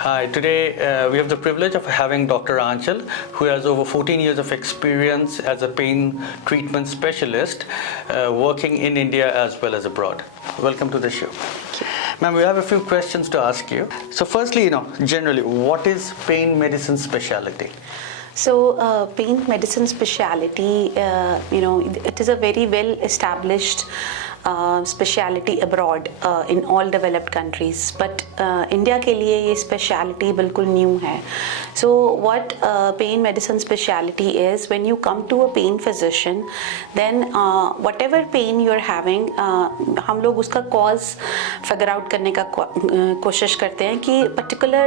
Hi, today we have the privilege of having Dr. Aanchal, who has over 14 years of experience as a pain treatment specialist, working in India as well as abroad. Welcome to the show. Ma'am, we have a few questions to ask you. So firstly, generally, what is pain medicine specialty? So, pain medicine specialty, it is a very well established specialty abroad in all developed countries. But India के लिए ये specialty बिल्कुल new है. So, what pain medicine specialty is, when you come to a pain physician, then whatever pain you are having, हम लोग उसका cause figure out करने का कोशिश करते हैं कि particular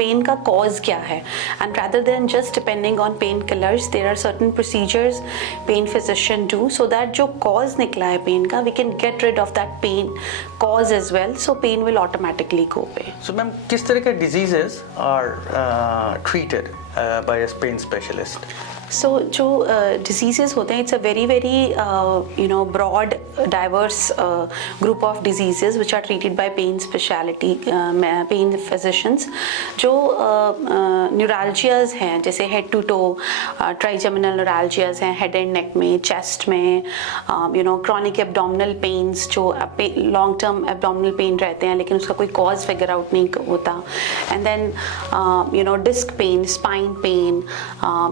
pain का cause क्या है. And rather than just depending on painkillers, there are certain procedures pain physician do so that जो cause निकला है pain का, we can get rid of that pain cause as well, so pain will automatically go away. So ma'am, किस तरह के diseases are treated by a pain specialist? So जो diseases होते हैं, it's a very broad, diverse group of diseases which are treated by pain specialty pain physicians. जो neuralgias हैं, जैसे head to toe, trigeminal neuralgias हैं, head and neck में, chest में, chronic abdominal pains जो long term abdominal pain रहते हैं लेकिन उसका कोई cause figure out नहीं होता, and then disc pain, spine pain,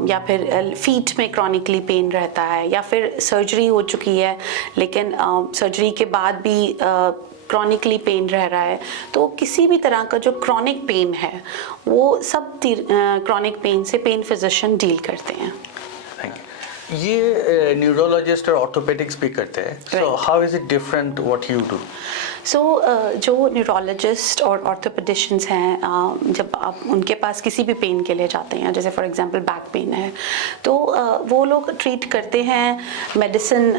या फिर फीट में क्रॉनिकली पेन रहता है, या फिर सर्जरी हो चुकी है लेकिन सर्जरी के बाद भी क्रॉनिकली पेन रह रहा है. तो किसी भी तरह का जो क्रॉनिक पेन है वो सब क्रॉनिक पेन से पेन फिजिशियन डील करते हैं. ये न्यूरोलॉजिस्ट और ऑर्थोपेडिक्स भी करते हैं. So how is it different what you do? So जो न्यूरोलॉजिस्ट और ऑर्थोपेडिशियंस हैं, जब आप उनके पास किसी भी पेन के लिए जाते हैं, जैसे फॉर एग्जांपल बैक पेन है, तो वो लोग ट्रीट करते हैं मेडिसिन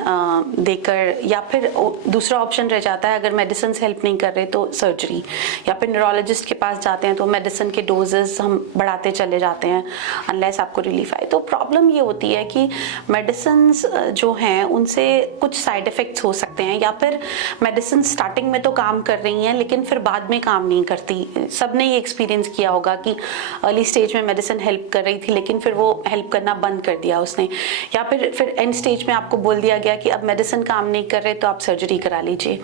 देकर, या फिर दूसरा ऑप्शन रह जाता है अगर मेडिसिन हेल्प नहीं कर रहे तो सर्जरी, या फिर न्यूरोलॉजिस्ट के पास जाते हैं तो मेडिसिन के डोजेस हम बढ़ाते चले जाते हैं अनलेस आपको रिलीफ आए. तो प्रॉब्लम ये होती है कि मेडिसिन जो हैं उनसे कुछ साइड इफ़ेक्ट्स हो सकते हैं, या फिर मेडिसिन स्टार्टिंग में तो काम कर रही हैं लेकिन फिर बाद में काम नहीं करती. सबने ये एक्सपीरियंस किया होगा कि अर्ली स्टेज में मेडिसिन हेल्प कर रही थी लेकिन फिर वो हेल्प करना बंद कर दिया उसने, या फिर एंड स्टेज में आपको बोल दिया गया कि अब मेडिसिन काम नहीं कर रहे तो आप सर्जरी करा लीजिए.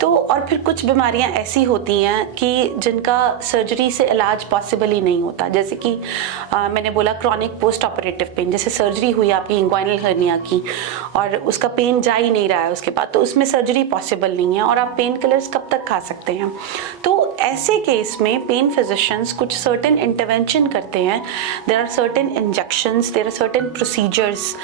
तो और फिर कुछ बीमारियां ऐसी होती हैं कि जिनका सर्जरी से इलाज पॉसिबल ही नहीं होता, जैसे कि मैंने बोला क्रॉनिक पोस्ट ऑपरेटिव पेन, जैसे सर्जरी हुई आपकी इंग्वाइनल हर्निया की और उसका पेन जा ही नहीं रहा है उसके बाद, तो उसमें सर्जरी पॉसिबल नहीं है और आप पेन किलर्स कब तक खा सकते हैं. तो ऐसे केस में पेन फिजिशियंस कुछ सर्टेन इंटरवेंशन करते हैं. There are certain injections, there are certain procedures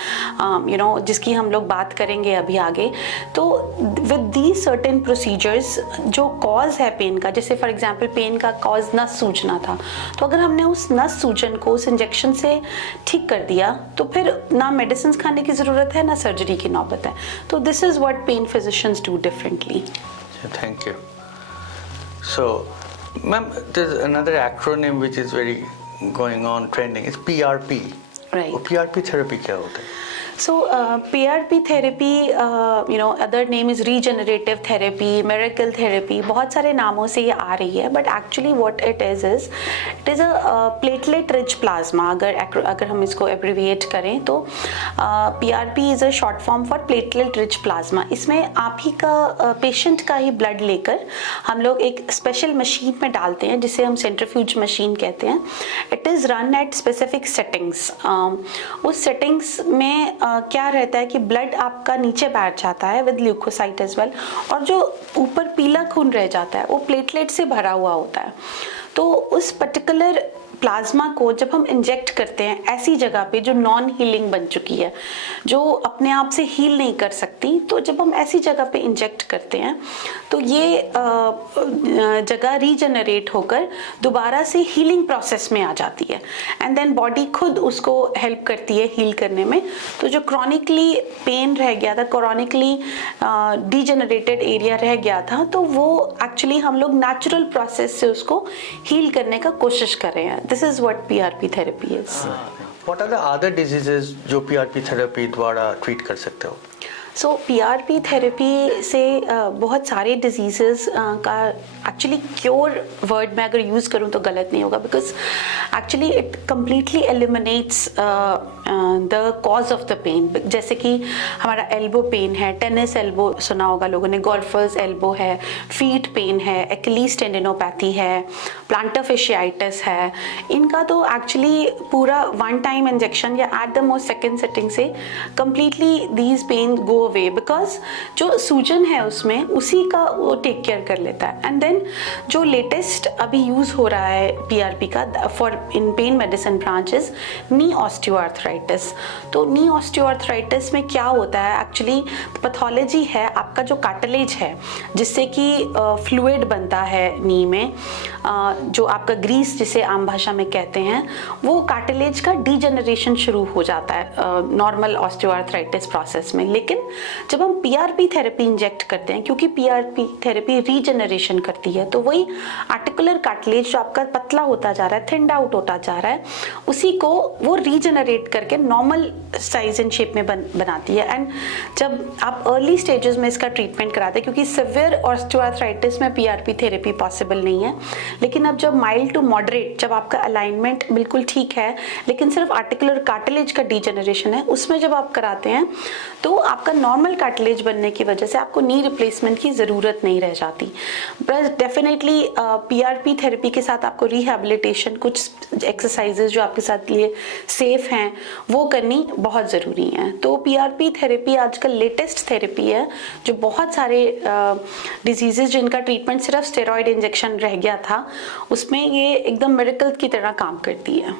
जिसकी हम लोग बात करेंगे अभी आगे. तो विद दी सर्टेन प्रोसीजर्स जो कॉज है पेन का, जैसे फॉर एग्जांपल पेन का कॉज नस सूजना था, तो अगर हमने उस नस सूजन को उस इंजेक्शन से ठीक कर दिया तो फिर ना मेडिसिन खाने की ज़रूरत है ना सर्जरी की नौबत है. तो this is what pain physicians do differently. Thank you. So, ma'am, there's another acronym which is very going on trending. It's PRP. Right. और PRP therapy क्या होता है? So PRP therapy, other name is regenerative therapy, miracle therapy, बहुत सारे नामों से ये आ रही है, but actually what it is a platelet rich plasma. अगर हम इसको abbreviate करें तो PRP is a short form for platelet rich plasma. इसमें आप ही का पेशेंट का ही ब्लड लेकर हम लोग एक स्पेशल मशीन में डालते हैं जिसे हम सेंट्रीफ्यूज मशीन कहते हैं. It is run at specific settings. उस सेटिंग्स में क्या रहता है कि ब्लड आपका नीचे बैठ जाता है विद ल्यूकोसाइट एज वेल, और जो ऊपर पीला खून रह जाता है वो प्लेटलेट से भरा हुआ होता है. तो उस पर्टिकुलर प्लाज्मा को जब हम इंजेक्ट करते हैं ऐसी जगह पे जो नॉन हीलिंग बन चुकी है, जो अपने आप से हील नहीं कर सकती, तो जब हम ऐसी जगह पे इंजेक्ट करते हैं तो ये जगह रीजनरेट होकर दोबारा से हीलिंग प्रोसेस में आ जाती है, एंड देन बॉडी खुद उसको हेल्प करती है हील करने में. तो जो क्रॉनिकली पेन रह गया था, क्रॉनिकली डीजनरेटेड एरिया रह गया था, तो वो एक्चुअली हम लोग नेचुरल प्रोसेस से उसको हील करने का कोशिश कर रहे हैं. This is what PRP therapy is. What are the other diseases जो PRP therapy द्वारा treat कर सकते हो? सो पीआरपी थेरेपी से बहुत सारे डिजीज़ेस का एक्चुअली क्योर वर्ड में अगर यूज़ करूँ तो गलत नहीं होगा, because actually it completely eliminates the cause of the pain. जैसे कि हमारा एल्बो पेन है, टेनिस एल्बो सुना होगा लोगों ने, गोल्फर्स एल्बो है, फीट पेन है, एक्लीज टेंडिनोपैथी है, प्लांटर fasciitis है। इनका तो एक्चुअली पूरा वन टाइम इंजेक्शन या at the most second setting से completely these pain go away, because जो सूजन है उसमें उसी का वो टेक केयर कर लेता है। एंड देन जो लेटेस्ट अभी यूज़ हो रहा है पीआरपी का for in pen medicine branches, knee osteoarthritis. तो नी ऑस्टियोआर्थराइटिस में क्या होता है, एक्चुअली पैथोलॉजी है आपका जो कार्टिलेज है जिससे कि फ्लूइड बनता है नी में, जो आपका ग्रीस जिसे आम भाषा में कहते हैं, वो कार्टिलेज का डीजेनरेशन शुरू हो जाता है नॉर्मल ऑस्टियोआर्थराइटिस प्रोसेस में। लेकिन जब हम पीआरपी थेरेपी इंजेक्ट करते हैं, क्योंकि पीआरपी थेरेपी रीजेनरेशन करती है, तो वही आर्टिकुलर कार्टिलेज जो आपका पतला होता जा रहा है, थिंड आउट होता जा रहा है, उसी को वो रीजेनरेट करके नॉर्मल साइज एंड शेप में बनाती है। एंड जब आप अर्ली स्टेजेस में इसका ट्रीटमेंट कराते हैं, क्योंकि सिवियर ऑस्टियोआर्थराइटिस में पीआरपी थेरेपी पॉसिबल नहीं है, लेकिन अब जब माइल्ड टू मॉडरेट, जब आपका अलाइनमेंट बिल्कुल ठीक है लेकिन सिर्फ आर्टिकुलर कार्टिलेज का डीजेनरेशन है, उसमें जब आप कराते हैं तो आपका नॉर्मल कार्टिलेज बनने की वजह से आपको नी रिप्लेसमेंट की ज़रूरत नहीं रह जाती। बस डेफिनेटली पीआरपी थेरेपी के साथ आपको रिहैबिलिटेशन, कुछ एक्सरसाइजेज जो आपके साथ लिए सेफ हैं वो करनी बहुत ज़रूरी है। तो पीआरपी थेरेपी आजकल लेटेस्ट थेरेपी है जो बहुत सारे डिजीजेज जिनका ट्रीटमेंट सिर्फ स्टेरॉयड इंजेक्शन रह गया था, उसमें ये एकदम मिरेकल की तरह काम करती है।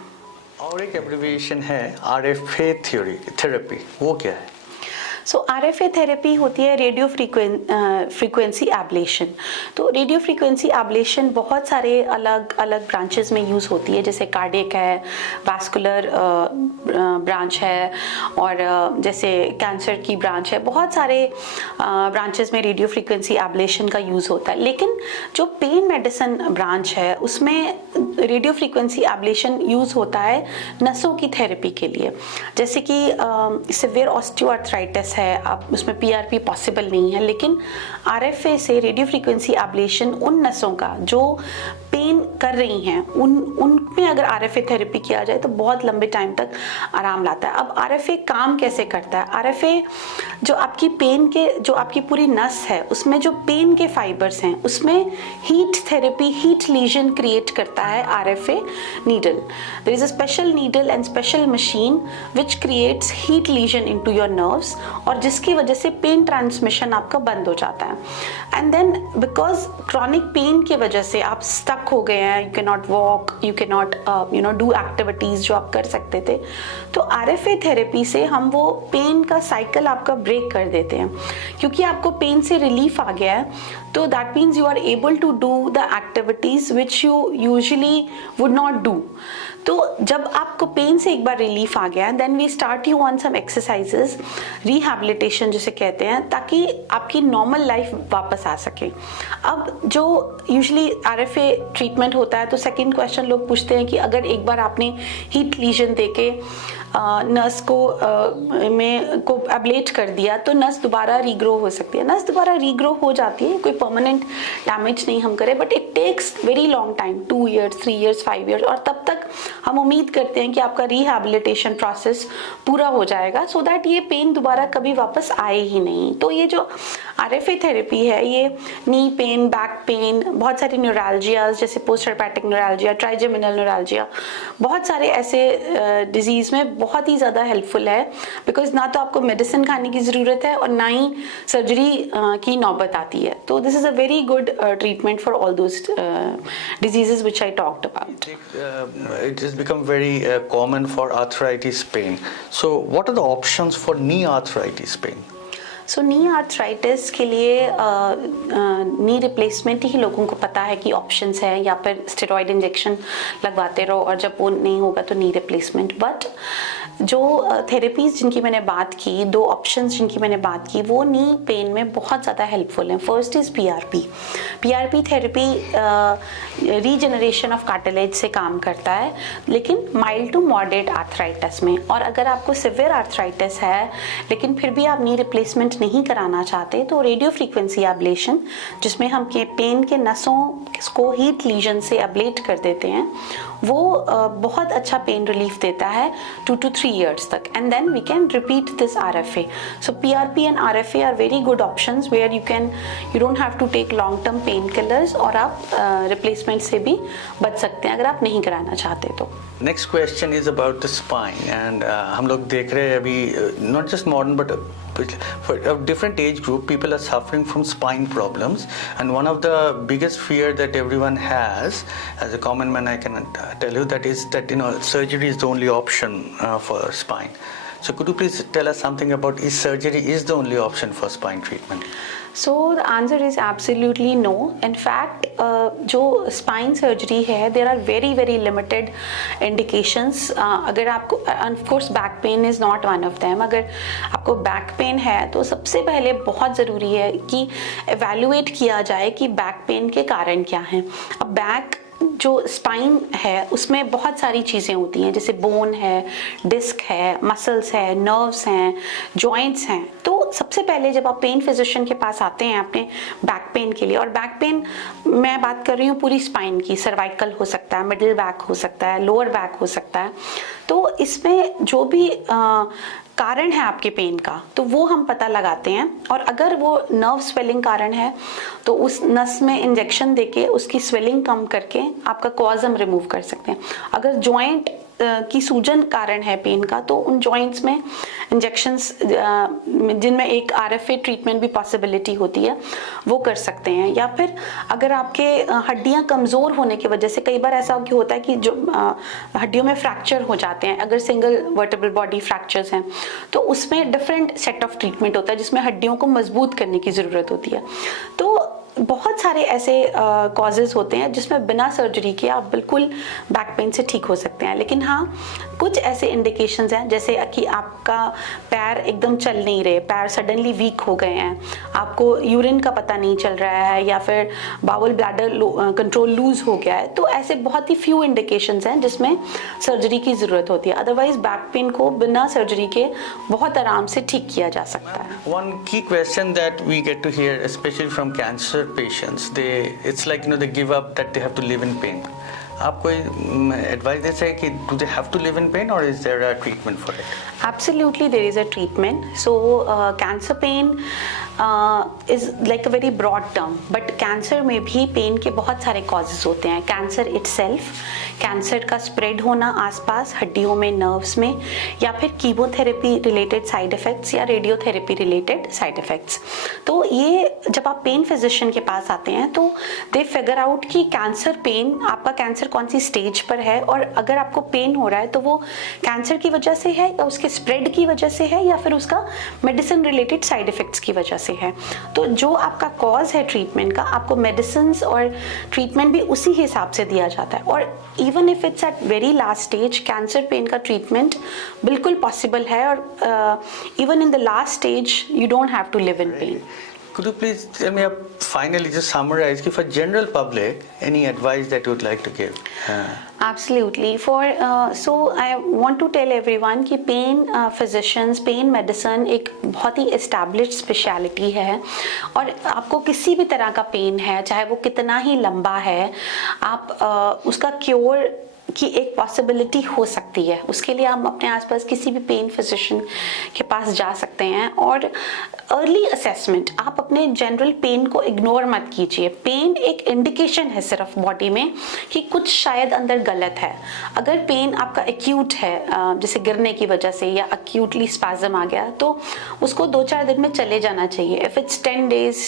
और एक एब्रिविएशन है RFA थेरेपी, वो क्या है? सो RFA थेरेपी होती है रेडियो फ्रीक्वेंसी एब्लेशन। तो रेडियो फ्रीक्वेंसी एब्लेशन बहुत सारे अलग अलग ब्रांचेस में यूज़ होती है, जैसे कार्डियक है, वास्कुलर ब्रांच है, और जैसे कैंसर की ब्रांच है। बहुत सारे ब्रांचेस में रेडियो फ्रीक्वेंसी एब्लेशन का यूज़ होता है। लेकिन जो पेन मेडिसिन ब्रांच है उसमें रेडियो फ्रीक्वेंसी एब्लेशन यूज़ होता है नसों की थेरेपी के लिए। जैसे कि सिवियर ऑस्टियोआर्थराइटिस है, अब उसमें पीआरपी पॉसिबल नहीं है, लेकिन RFA से रेडियो फ्रीक्वेंसी एब्लेशन उन नसों का जो पेन कर रही हैं उनमें अगर RFA थेरेपी किया जाए तो बहुत लंबे टाइम तक आराम लाता है। अब RFA काम कैसे करता है? RFA जो आपकी पेन के, जो आपकी पूरी नस है उसमें जो पेन के फाइबर्स हैं उसमें heat therapy, heat lesion create करता है RFA needle. There is a special needle and special machine which creates heat lesion into your nerves, और जिसकी वजह से पेन ट्रांसमिशन आपका बंद हो जाता है। And then because chronic pain की वजह से आप स्टक हो गए हैं, you can not walk, you can not do activities जो आप कर सकते थे, तो RFA थेरेपी से हम वो पेन का साइकिल आपका ब्रेक कर देते हैं। क्योंकि आपको पेन से रिलीफ आ गया है, तो that means you are able to do the activities which you usually would not do. तो जब आपको पेन से एक बार रिलीफ आ गया, then we start you on some exercises, rehabilitation जिसे कहते हैं, ताकि आपकी नॉर्मल लाइफ वापस आ सके। अब जो यूजुअली RFA ट्रीटमेंट होता है, तो सेकंड क्वेश्चन लोग पूछते हैं कि अगर एक बार आपने हीट लीजन देके नस को एब्लेट कर दिया तो नस दोबारा रीग्रो हो सकती है। नस दोबारा रीग्रो हो जाती है, कोई परमानेंट डैमेज नहीं हम करें, but it takes very long time, 2 years, 3 years, 5 years, और तब तक हम उम्मीद करते हैं कि आपका रिहैबिलिटेशन प्रोसेस पूरा हो जाएगा, सो दैट ये पेन दोबारा कभी वापस आए ही नहीं। तो ये जो RFA थेरेपी है, ये नी पेन, बैक पेन, बहुत सारी न्यूरैल्जियाज जैसे post hepatic neuralgia, trigeminal neuralgia, बहुत सारे ऐसे डिजीज़ में बहुत ही ज़्यादा हेल्पफुल है, बिकॉज ना तो आपको मेडिसिन खाने की ज़रूरत है और ना ही सर्जरी की नौबत आती है। तो this is a very good treatment for all those diseases which I talked about. It has become very common for arthritis pain. So what are the options for knee arthritis pain? So knee arthritis के लिए knee replacement ही लोगों को पता है कि options है, या फिर स्टेरॉयड इंजेक्शन लगवाते रहो और जब वो नहीं होगा तो नी रिप्लेसमेंट। बट जो थेरेपीज जिनकी मैंने बात की, 2 ऑप्शंस जिनकी मैंने बात की, वो नी पेन में बहुत ज़्यादा हेल्पफुल हैं। First is PRP therapy regeneration of cartilage से काम करता है, लेकिन माइल्ड टू मॉडरेट आर्थराइटिस में। और अगर आपको सिवियर आर्थराइटिस है लेकिन फिर भी आप नी रिप्लेसमेंट नहीं कराना चाहते तो रेडियो फ्रीक्वेंसी एब्लेशन, जिसमें हम के पेन के नसों को हीट लीजन से एब्लेट कर देते हैं, वो बहुत अच्छा पेन रिलीफ देता है 2 to 3 years तक. And then we can repeat this RFA. So PRP and RFA are very good options where you don't have to take long term pain killers, और आप रिप्लेसमेंट से भी बच सकते हैं अगर आप नहीं कराना चाहते तो. Next question is about the spine, and हम लोग देख रहे हैं अभी not just modern but for a different age group, people are suffering from spine problems, and one of the biggest fear that everyone has, as a common man I can tell you, that is that surgery is the only option for spine. So could you please tell us something about, is surgery is the only option for spine treatment? So the answer is absolutely no. In fact, जो spine surgery है, there are very very limited indications. अगर आपको, of course back pain is not one of them. अगर आपको back pain है तो सबसे पहले बहुत ज़रूरी है कि evaluate किया जाए कि back pain के कारण क्या हैं. अब back जो स्पाइन है उसमें बहुत सारी चीज़ें होती हैं, जैसे बोन है, डिस्क है, मसल्स है, नर्व्स हैं, जॉइंट्स हैं. तो सबसे पहले जब आप पेन फिजिशियन के पास आते हैं अपने बैक पेन के लिए, और बैक पेन मैं बात कर रही हूँ पूरी स्पाइन की, सर्वाइकल हो सकता है, मिडिल बैक हो सकता है, लोअर बैक हो सकता है, तो इसमें जो भी कारण है आपके पेन का तो वो हम पता लगाते हैं. और अगर वो नर्व स्वेलिंग कारण है तो उस नस में इंजेक्शन देके उसकी स्वेलिंग कम करके आपका कॉज हम रिमूव कर सकते हैं. अगर जॉइंट की सूजन कारण है पेन का तो उन जॉइंट्स में इंजेक्शंस जिनमें एक RFA ट्रीटमेंट भी पॉसिबिलिटी होती है वो कर सकते हैं. या फिर अगर आपके हड्डियां कमज़ोर होने की वजह से, कई बार ऐसा होता है कि जो हड्डियों में फ्रैक्चर हो जाते हैं, अगर सिंगल वर्टेब्रल बॉडी फ्रैक्चर्स हैं तो उसमें डिफरेंट सेट ऑफ ट्रीटमेंट होता है जिसमें हड्डियों को मजबूत करने की ज़रूरत होती है. तो बहुत सारे ऐसे कॉजेज़ होते हैं जिसमें बिना सर्जरी के आप बिल्कुल बैक पेन से ठीक हो सकते हैं. लेकिन हाँ, कुछ ऐसे इंडिकेशंस हैं जैसे कि आपका पैर एकदम चल नहीं रहे, पैर सडनली वीक हो गए हैं, आपको यूरिन का पता नहीं चल रहा है, या फिर बाउल ब्लैडर कंट्रोल लूज हो गया है, तो ऐसे बहुत ही फ्यू इंडिकेशंस हैं जिसमें सर्जरी की ज़रूरत होती है. अदरवाइज बैक पेन को बिना सर्जरी के बहुत आराम से ठीक किया जा सकता है. One key question that we get to hear, especially from cancer patients, it's like they give up, that they have to live in pain. आप कोई एडवाइस दे सकते कि do they have to live in pain or is there a treatment for it? Absolutely, there is a treatment. So cancer pain is like a very broad term, but cancer में भी pen के बहुत सारे causes होते हैं. Cancer itself, cancer का spread होना आसपास हड्डियों में, नर्व्स में, या फिर कीमोथेरेपी रिलेटेड साइड इफ़ेक्ट्स या रेडियोथेरेपी रिलेटेड साइड इफ़ेक्ट्स. तो ये जब आप पेन फिजिशियन के पास आते हैं तो दे फिगर आउट कि कैंसर पेन, आपका कैंसर कौन सी स्टेज पर है, और अगर आपको पेन हो रहा है तो वो कैंसर की वजह से है या उसके स्प्रेड की वजह से है या फिर उसका मेडिसिन रिलेटेड साइड इफ़ेक्ट्स की वजह से है. तो जो आपका कॉज है ट्रीटमेंट का, आपको मेडिसिन और ट्रीटमेंट भी उसी हिसाब से दिया जाता है. और even if it's at very last stage, cancer pain का ट्रीटमेंट बिल्कुल पॉसिबल है, और even in the last stage you don't have to live in pain. Could you please tell me, finally just summarize, for general public, any advice that you would like to give? Absolutely. So I want to tell everyone कि pain physicians, pain medicine एक बहुत ही established specialty है, और आपको किसी भी तरह का पेन है, चाहे वो कितना ही लंबा है, आप उसका क्योर की एक पॉसिबिलिटी हो सकती है. उसके लिए आप अपने आसपास किसी भी पेन फिजिशियन के पास जा सकते हैं. और अर्ली असेसमेंट, आप अपने जनरल पेन को इग्नोर मत कीजिए. पेन एक इंडिकेशन है सिर्फ बॉडी में कि कुछ शायद अंदर गलत है. अगर पेन आपका एक्यूट है, जैसे गिरने की वजह से या एक्यूटली स्पैज़म आ गया, तो उसको 2-4 दिन में चले जाना चाहिए. If it's 10 days,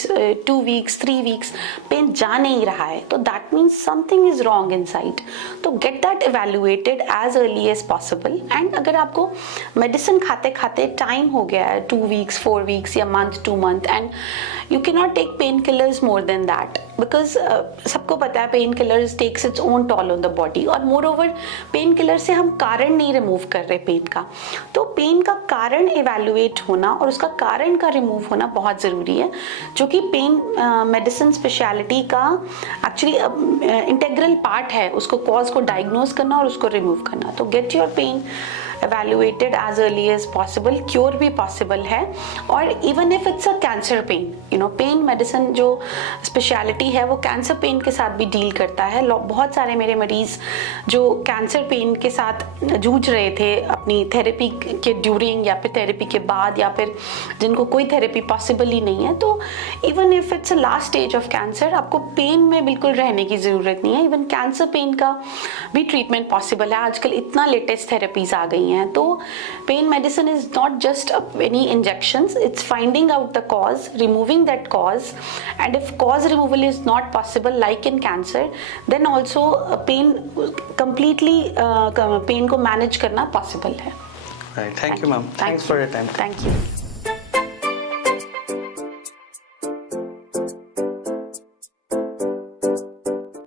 2 weeks, 3 weeks pain जा नहीं रहा है तो that means something is wrong inside. तो get that evaluated as early as possible. and अगर आपको मेडिसिन खाते खाते टाइम हो गया है 2 weeks, 4 weeks या month, 2 month, and you cannot take painkillers more than that, because सबको पता है pain killers takes its own toll on the body. और मोर ओवर पेन किलर से हम कारण नहीं रिमूव कर रहे पेन का, तो पेन का कारण इवेल्युएट होना और उसका कारण का रिमूव होना बहुत ज़रूरी है, जो कि पेन मेडिसिन स्पेशलिटी का एक्चुअली इंटेग्रल पार्ट है. उसको कॉज को डायग्नोज करना और उसको रिमूव करना. तो get your pain evaluated as early as possible, cure भी पॉसिबल है. और even if it's a cancer pain, you know, pain medicine जो स्पेशलिटी है वो कैंसर पेन के साथ भी डील करता है. बहुत सारे मेरे मरीज जो कैंसर पेन के साथ जूझ रहे थे अपनी थेरेपी के ड्यूरिंग या फिर थेरेपी के बाद, या फिर जिनको कोई थेरेपी पॉसिबल ही नहीं है, तो even if it's a last stage of cancer, आपको पेन में बिल्कुल रहने की ज़रूरत नहीं है. इवन कैंसर पेन का भी ट्रीटमेंट पॉसिबल है. आजकल इतना लेटेस्ट थेरेपीज आ गई हैं. तो pain medicine is not just any injections, it's finding out the cause, removing that cause, and if cause removal is not possible like in cancer, then also pain completely pain को manage करना possible है. Right. Thank you, ma'am. Thank Thanks you. for your time. Thank you.